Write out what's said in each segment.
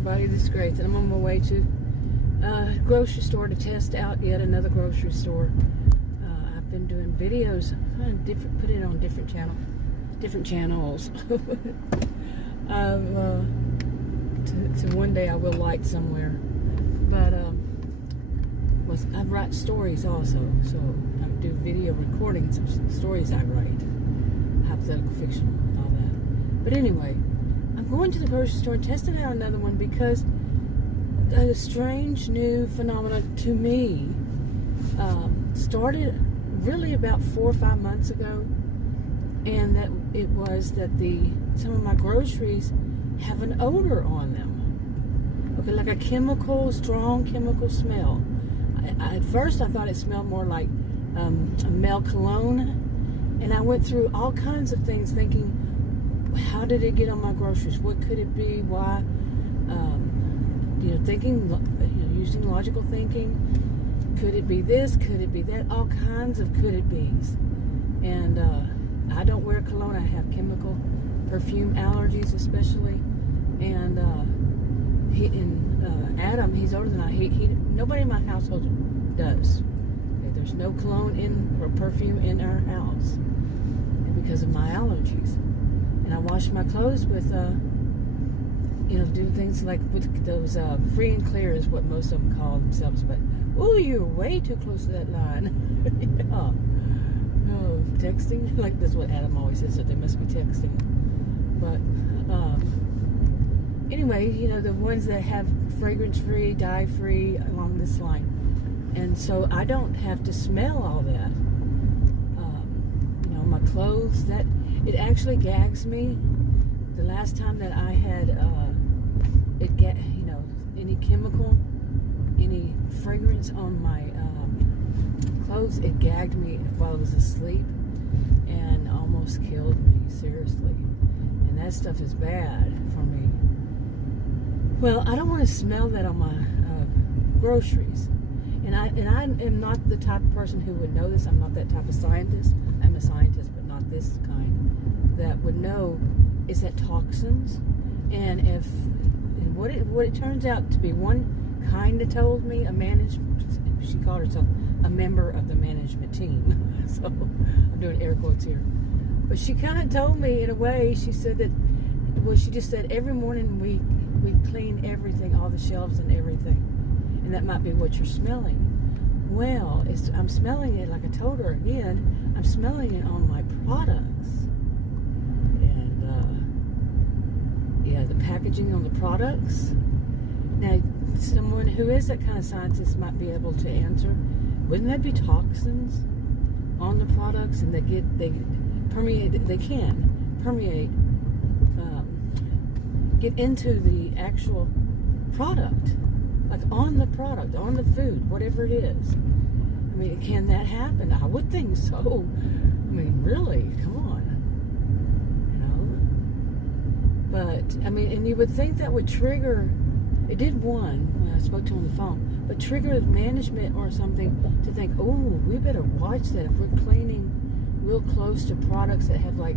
everybody. This is Grace, and I'm on my way to grocery store to test out yet another grocery store. I've been doing videos, put it on different channels. To one day I will light somewhere, but I write stories also, so I do video recordings of stories I write, hypothetical, fictional, and all that. But anyway, I'm going to the grocery store and testing out another one because a strange new phenomenon to me started really about 4 or 5 months ago, and that it was that some of my groceries have an odor on them. Okay, like a strong chemical smell. At first I thought it smelled more like a male cologne, and I went through all kinds of things thinking, how did it get on my groceries? What could it be? Why? Using logical thinking. Could it be this? Could it be that? All kinds of could it be's. And I don't wear cologne. I have chemical perfume allergies, especially. And Adam, he's older than I. Nobody in my household does. Okay, there's no cologne or perfume in our house, and because of my allergies. And I wash my clothes with, do things like with those free and clear is what most of them call themselves. But oh, you're way too close to that line. Yeah. Oh, texting, like that's what Adam always says, that they must be texting. But anyway, the ones that have fragrance-free, dye-free along this line. And so I don't have to smell all that. My clothes, that it actually gags me. The last time that I had any chemical, any fragrance on my clothes, it gagged me while I was asleep and almost killed me, seriously. And that stuff is bad for me. Well, I don't want to smell that on my groceries. And I am not the type of person who would know this. I'm not that type of scientist. I'm a scientist, but not this kind, that would know is that toxins. And what it turns out to be, one kind of told me, she called herself a member of the management team. So I'm doing air quotes here. But she kind of told me in a way, she said that, she just said every morning we clean everything, all the shelves and everything. And that might be what you're smelling. Well, I'm smelling it, like I told her again, I'm smelling it on my products. And, the packaging on the products. Now, someone who is that kind of scientist might be able to answer, wouldn't that be toxins on the products? And they can permeate, get into the actual product. Like on the product, on the food, whatever it is. I mean, can that happen? I would think so. I mean, really, come on. But, and you would think that would trigger, it did one, when I spoke to him on the phone, but trigger management or something to think, oh, we better watch that if we're cleaning real close to products that have like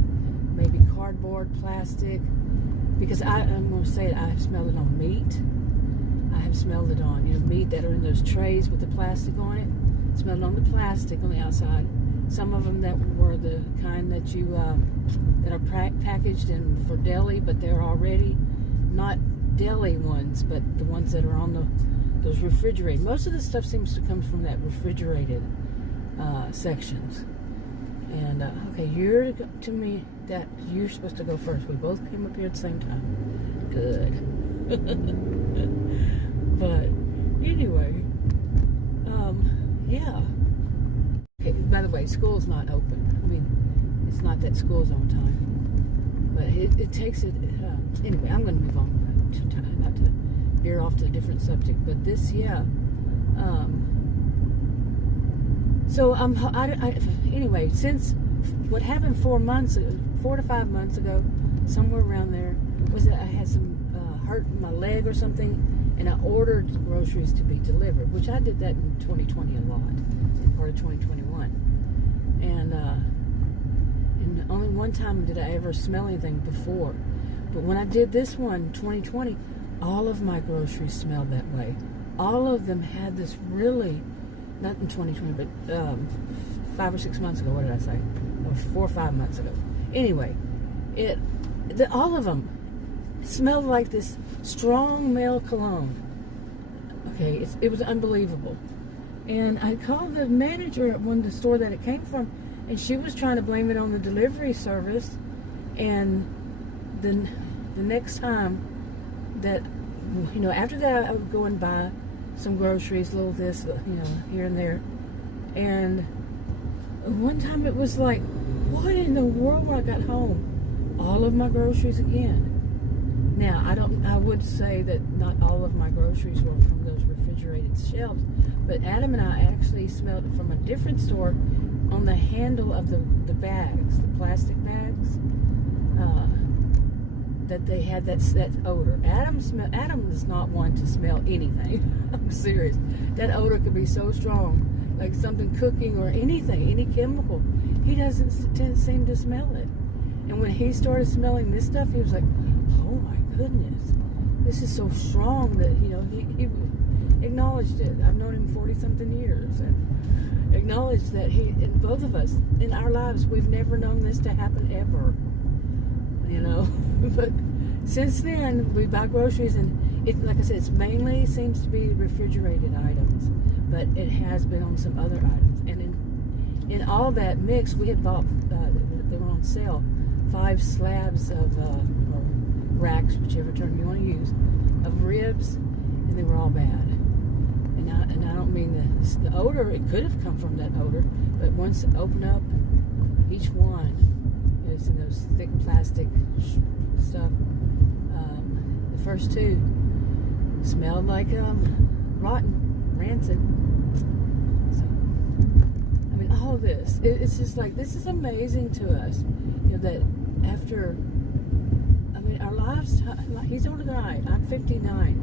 maybe cardboard, plastic, because I'm going to say it, I've smelled it on meat. I have smelled it on, meat that are in those trays with the plastic on it. Smelled it on the plastic on the outside. Some of them that were the kind that that are packaged in for deli, but they're already not deli ones, but the ones that are on those refrigerated. Most of the stuff seems to come from that refrigerated sections. And okay, you're supposed to go first. We both came up here at the same time. Good. But anyway, yeah. Okay, by the way, school's not open. I mean, it's not that school's on time. But it takes it, anyway, I'm going to move on. Not to veer off to a different subject. But this, so anyway, since what happened 4 to 5 months ago, somewhere around there, was that I had some hurt in my leg or something, and I ordered groceries to be delivered, which I did that in 2020 a lot, in part of 2021. And only one time did I ever smell anything before. But when I did this one, 2020, all of my groceries smelled that way. All of them had this really, not in 2020, but 5 or 6 months ago. What did I say? Or 4 or 5 months ago. Anyway, all of them smelled like this strong male cologne. Okay, it was unbelievable. And I called the manager at the store that it came from, and she was trying to blame it on the delivery service. And then the next time that, after that, I would go and buy some groceries, a little this, here and there. And one time it was like, what in the world when I got home? All of my groceries again. Now, I would say that not all of my groceries were from those refrigerated shelves, but Adam and I actually smelled it from a different store on the handle of the bags, the plastic bags, that they had that odor. Adam is not one to smell anything. I'm serious. That odor could be so strong, like something cooking or anything, any chemical. He doesn't seem to smell it. And when he started smelling this stuff, he was like, oh my goodness, this is so strong that, he acknowledged it. I've known him 40-something years, and acknowledged that and both of us, in our lives, we've never known this to happen ever, But since then, we buy groceries, and like I said, it mainly seems to be refrigerated items, but it has been on some other items. And in all that mix, we had bought, they were on sale, 5 slabs of, or racks, whichever term you want to use, of ribs, and they were all bad. And I don't mean the odor. It could have come from that odor, but once it opened up, each one is in those thick plastic stuff. The first 2 smelled like rotten, rancid. So, I mean, all this, it's just like, this is amazing to us, that after, I mean, our lives, he's older than I. I'm 59.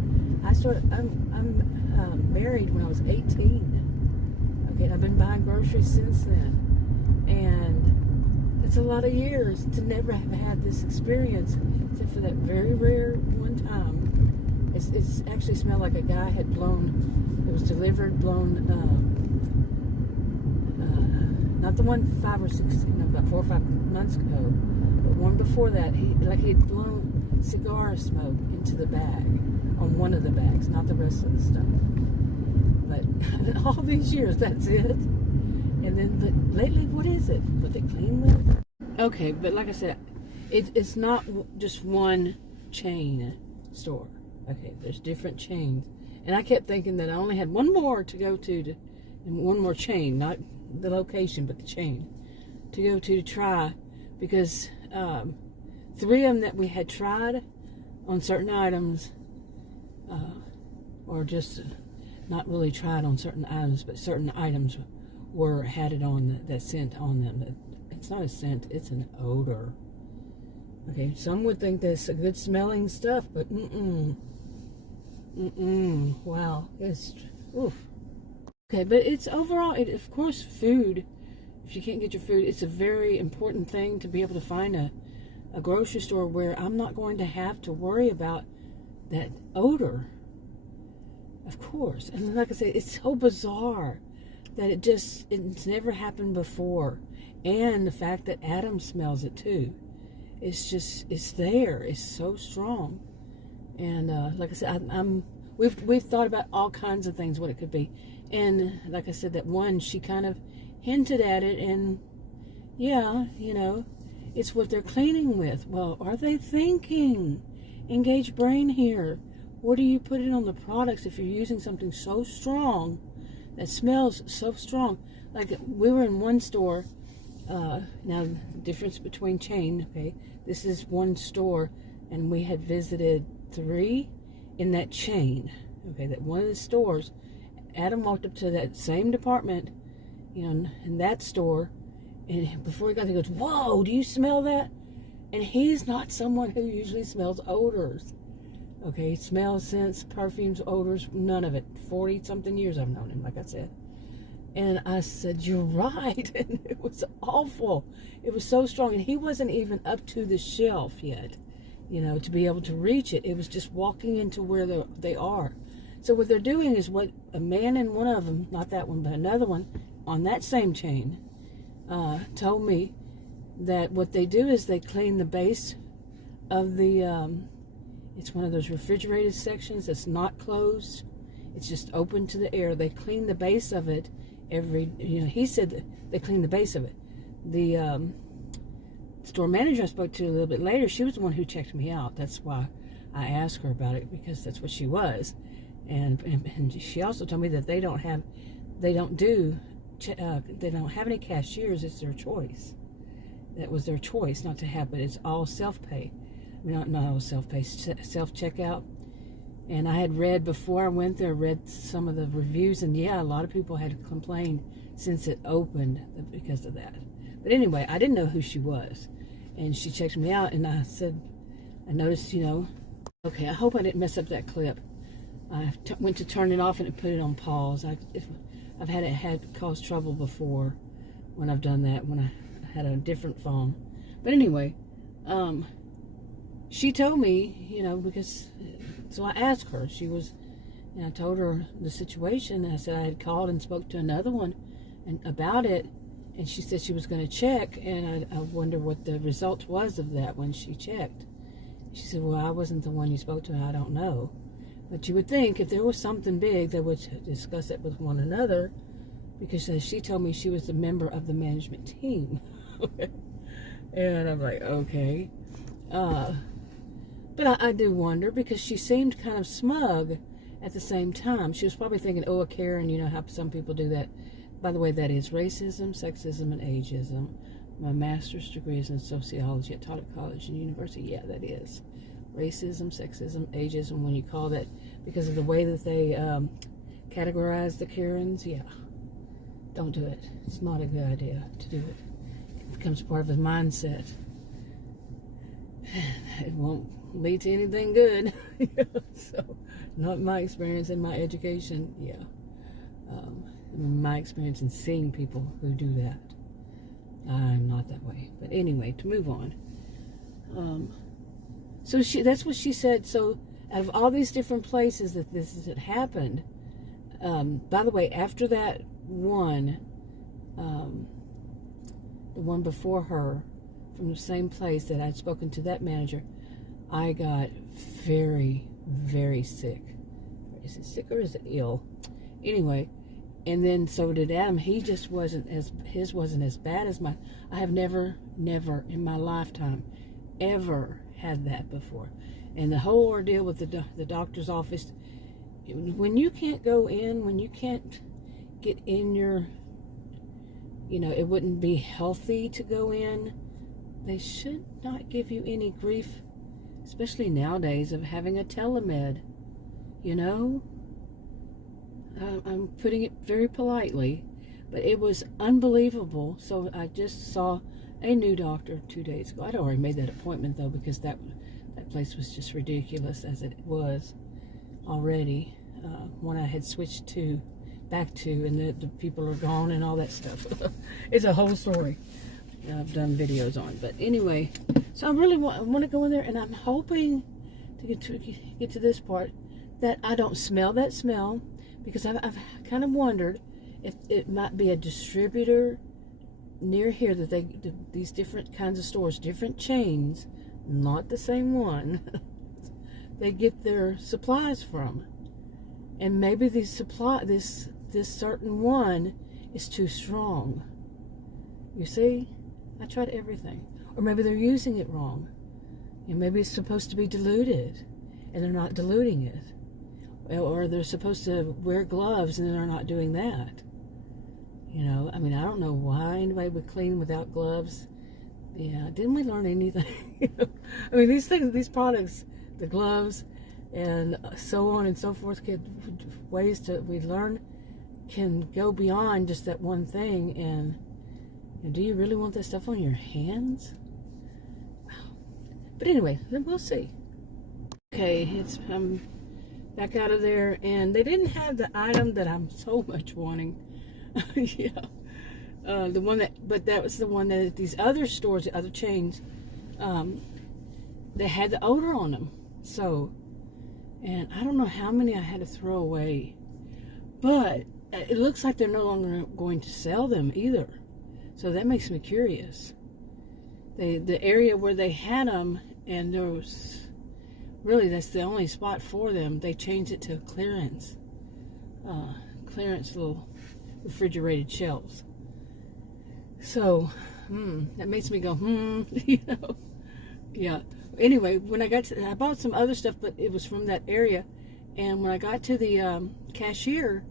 I'm married when I was 18. Okay, and I've been buying groceries since then. And it's a lot of years to never have had this experience, except for that very rare one time. It's actually smelled like a guy had blown, it was delivered, not the one 5 or 6, about 4 or 5 months ago, but one before that, he'd blown cigar smoke into the bag, on one of the bags, not the rest of the stuff. But all these years, that's it. And then, but lately, what is it? What they clean with? Okay, but like I said, it's not just one chain store. Okay, there's different chains. And I kept thinking that I only had one more to go to and one more chain, not the location, but the chain, to go to try, because 3 of them that we had tried on certain items, or just not really tried on certain items, but certain items had it on that scent on them. It's not a scent, it's an odor. Okay, some would think that's a good smelling stuff, but wow, it's oof. Okay, but it's overall, of course, food. If you can't get your food, it's a very important thing to be able to find a grocery store where I'm not going to have to worry about that odor. Of course. And like I said, it's so bizarre that it's never happened before. And the fact that Adam smells it too. It's there. It's so strong. And like I said, we've thought about all kinds of things, what it could be. And like I said, that one, she kind of hinted at it, and yeah, it's what they're cleaning with. Well, are they thinking? Engage brain here. What do you put in on the products if you're using something so strong, that smells so strong? Like, we were in one store, now the difference between chain, okay, this is one store, and we had visited 3 in that chain, okay, that one of the stores. Adam walked up to that same department, in that store, and before he got there, he goes, whoa, do you smell that? And he's not someone who usually smells odors. Okay, smells, scents, perfumes, odors, none of it. 40-something years I've known him, like I said. And I said, you're right. And it was awful. It was so strong. And he wasn't even up to the shelf yet. you know, to be able to reach it. It was just walking into where they are. So what they're doing is what a man in one of them, not that one, but another one on that same chain, told me that what they do is they clean the base of the, it's one of those refrigerated sections that's not closed. It's just open to the air. They clean the base of it he said that they clean the base of it. The store manager I spoke to a little bit later, she was the one who checked me out. That's why I asked her about it, because that's what she was. And she also told me that they don't have any cashiers. It's their choice. That was their choice not to have, but it's all self-pay. I mean, not all self-pay, self-checkout. And I had read, before I went there, read some of the reviews, and yeah, a lot of people had complained since it opened because of that. But anyway, I didn't know who she was. And she checked me out, and I said, I noticed, you know, okay, I hope I didn't mess up that clip. I went to turn it off and it put it on pause. I've had caused trouble before when I've done that, when I had a different phone. But anyway, she told me, you know, because, so I asked her, and I told her the situation, and I said I had called and spoke to another one about it, and she said she was going to check, and I wonder what the result was of that when she checked. She said, well, I wasn't the one you spoke to, I don't know. But you would think if there was something big, they would discuss it with one another, because she told me she was a member of the management team. And I'm like, okay. But I do wonder, because she seemed kind of smug at the same time. She was probably thinking, oh, a Karen, you know how some people do that. By the way, that is racism, sexism, and ageism. My master's degree is in sociology at Taught College and University. Yeah, that is. Racism, sexism, ageism, when you call that, because of the way that they categorize the Karens, yeah. Don't do it. It's not a good idea to do it. It becomes part of a mindset. It won't lead to anything good. So, not my experience in my education, yeah. My experience in seeing people who do that. I'm not that way. But anyway, to move on. So that's what she said. So out of all these different places that this had happened, by the way, after that one, the one before her, from the same place that I'd spoken to that manager, I got very, very sick. Is it sick or is it ill? Anyway, and then so did Adam. His wasn't as bad as mine. I have never in my lifetime ever had that before. And the whole ordeal with the doctor's office, when you can't go in, when you can't get in your, you know, it wouldn't be healthy to go in, they should not give you any grief, especially nowadays, of having a telemed, you know. I'm putting it very politely, but it was unbelievable. So I just saw a new doctor 2 days ago. I'd already made that appointment, though, because that place was just ridiculous as it was already. When I had switched back to, and the people are gone and all that stuff. It's a whole story I've done videos on. But anyway, so I really want to go in there, and I'm hoping to get to this part, that I don't smell that smell, because I've kind of wondered if it might be a distributor near here, that these different kinds of stores, different chains, not the same one, they get their supplies from. And maybe this certain one is too strong. You see, I tried everything. Or maybe they're using it wrong. And maybe it's supposed to be diluted, and they're not diluting it. Or they're supposed to wear gloves, and they're not doing that. You know, I mean, I don't know why anybody would clean without gloves. Yeah, didn't we learn anything? I mean, these products, the gloves, and so on and so forth, ways we learn can go beyond just that one thing. And do you really want that stuff on your hands? Wow. But anyway, then we'll see. Okay, I'm back out of there, and they didn't have the item that I'm so much wanting. Yeah. But that was the one that these other stores, the other chains, they had the odor on them. So, and I don't know how many I had to throw away, but it looks like they're no longer going to sell them either. So that makes me curious. The area where they had them, and there was really, that's the only spot for them, they changed it to clearance little refrigerated shelves. So that makes me go you know. Yeah, anyway, when I got to, I bought some other stuff, but it was from that area. And when I got to the cashier,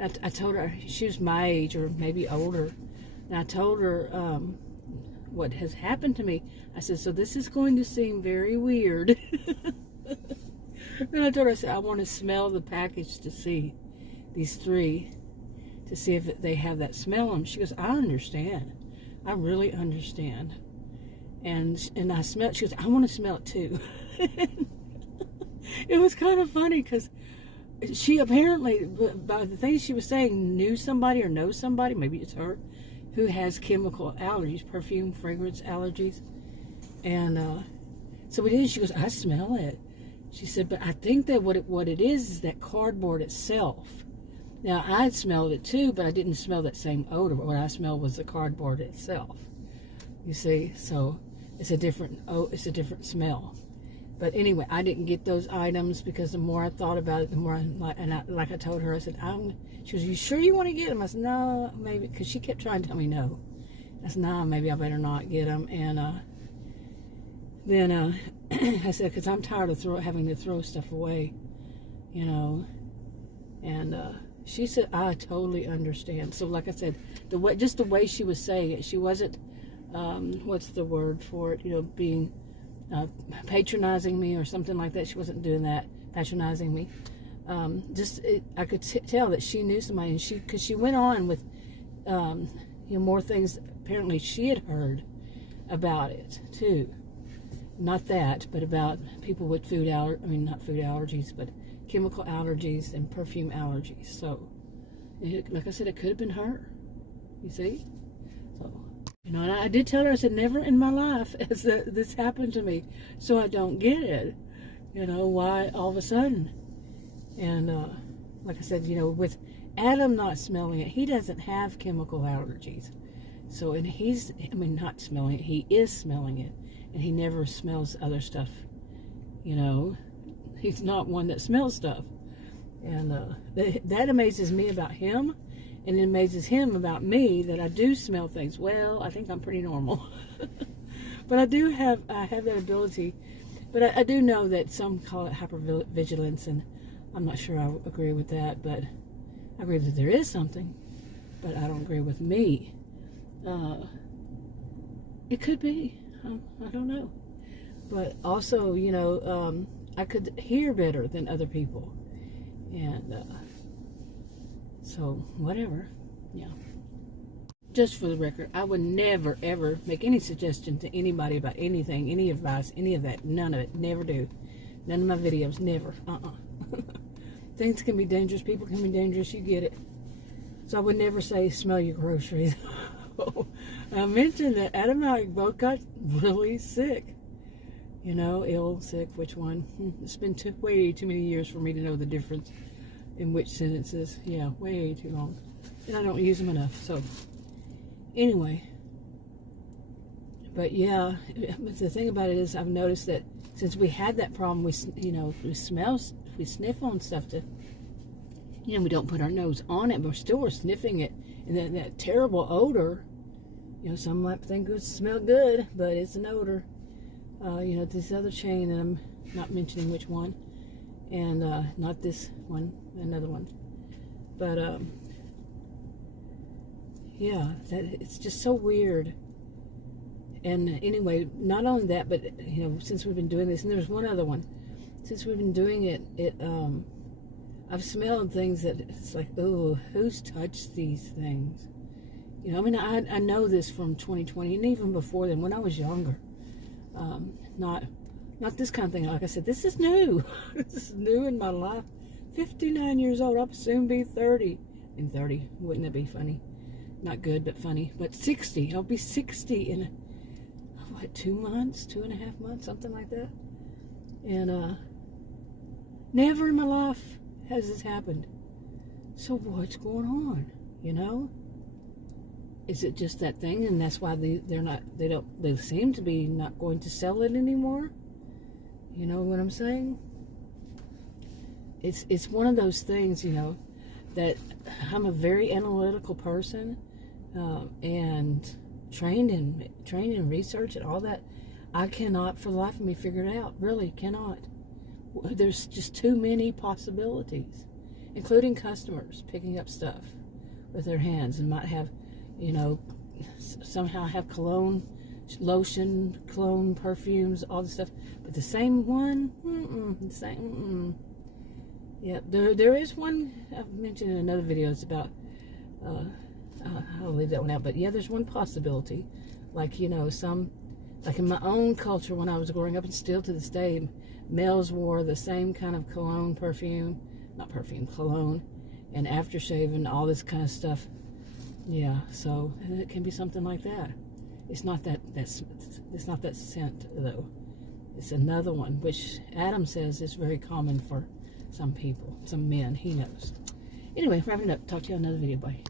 I told her, she was my age or maybe older, and I told her what has happened to me. I said, so this is going to seem very weird. And I told her, I said, I want to smell the package to see these 3, to see if they have that smell on them. She goes, I understand. I really understand. And I smelled, she goes, I want to smell it too. It was kind of funny because she apparently, by the things she was saying, knew somebody or knows somebody, maybe it's her, who has chemical allergies, perfume, fragrance allergies. And so we did. She goes, I smell it. She said, but I think that what it is that cardboard itself. Now, I smelled it too, but I didn't smell that same odor. What I smelled was the cardboard itself. You see, so it's a different smell. But anyway, I didn't get those items because the more I thought about it, the more like I told her, I said, she goes, you sure you want to get them? I said, no, maybe, because she kept trying to tell me no. I said, no, maybe I better not get them. And then I said, because I'm tired of having to throw stuff away, you know. And she said, I totally understand. So like I said, just the way she was saying it, she wasn't, what's the word for it, you know, being patronizing me or something like that. She wasn't doing that, patronizing me. I could tell that she knew somebody, and because she went on with, you know, more things apparently she had heard about it too. Not that, but about people with not food allergies, but chemical allergies and perfume allergies. So, like I said, it could have been her. You see? So, you know, and I did tell her, I said, never in my life has this happened to me. So I don't get it. You know, why all of a sudden? And like I said, you know, with Adam not smelling it, he doesn't have chemical allergies. So, and not smelling it, he is smelling it. And he never smells other stuff, you know. He's not one that smells stuff. And that amazes me about him. And it amazes him about me that I do smell things. Well, I think I'm pretty normal. But I have that ability. But I do know that some call it hypervigilance, and I'm not sure I agree with that. But I agree that there is something. But I don't agree with me. It could be. I don't know. But also, you know, I could hear better than other people. And so, whatever. Yeah. Just for the record, I would never, ever make any suggestion to anybody about anything, any advice, any of that. None of it. Never do. None of my videos. Never. Things can be dangerous. People can be dangerous. You get it. So I would never say, smell your groceries. I mentioned that Adam and I both got really sick. You know, ill, sick, which one? It's been way too many years for me to know the difference in which sentences. Yeah, way too long. And I don't use them enough. So, anyway. But yeah, the thing about it is I've noticed that since we had that problem, we sniff on stuff to, you know, we don't put our nose on it, but we're sniffing it. And then that terrible odor, you know, some might think it smells good, but it's an odor. You know, this other chain, and I'm not mentioning which one, and not this one, another one. But yeah, it's just so weird. And anyway, not only that, but you know, since we've been doing this, and there's one other one. Since we've been doing it, I've smelled things that it's like, oh, who's touched these things? You know, I mean, I know this from 2020, and even before then, when I was younger. Not this kind of thing. Like I said, this is new. This is new in my life. 59 years old. I'll soon be 30. In 30, wouldn't it be funny? Not good, but funny. But 60. I'll be 60 in, what, 2 months, 2.5 months, something like that. And never in my life has this happened. So what's going on? You know? Is it just that thing, and that's why they seem to be not going to sell it anymore? You know what I'm saying? It's one of those things, you know, that I'm a very analytical person, and trained in research and all that. I cannot for the life of me figure it out. Really cannot. There's just too many possibilities, including customers picking up stuff with their hands and might have, you know, somehow have cologne, lotion, cologne, perfumes, all this stuff, but the same one, the same. Yeah, there is one I've mentioned in another video. It's about, I'll leave that one out, but yeah, there's one possibility, like, you know, like in my own culture when I was growing up, and still to this day, males wore the same kind of cologne, cologne, and aftershave and all this kind of stuff. Yeah, so it can be something like that. It's not that scent though. It's another one, which Adam says is very common for some people, some men. He knows. Anyway, wrapping up. Talk to you on another video. Bye.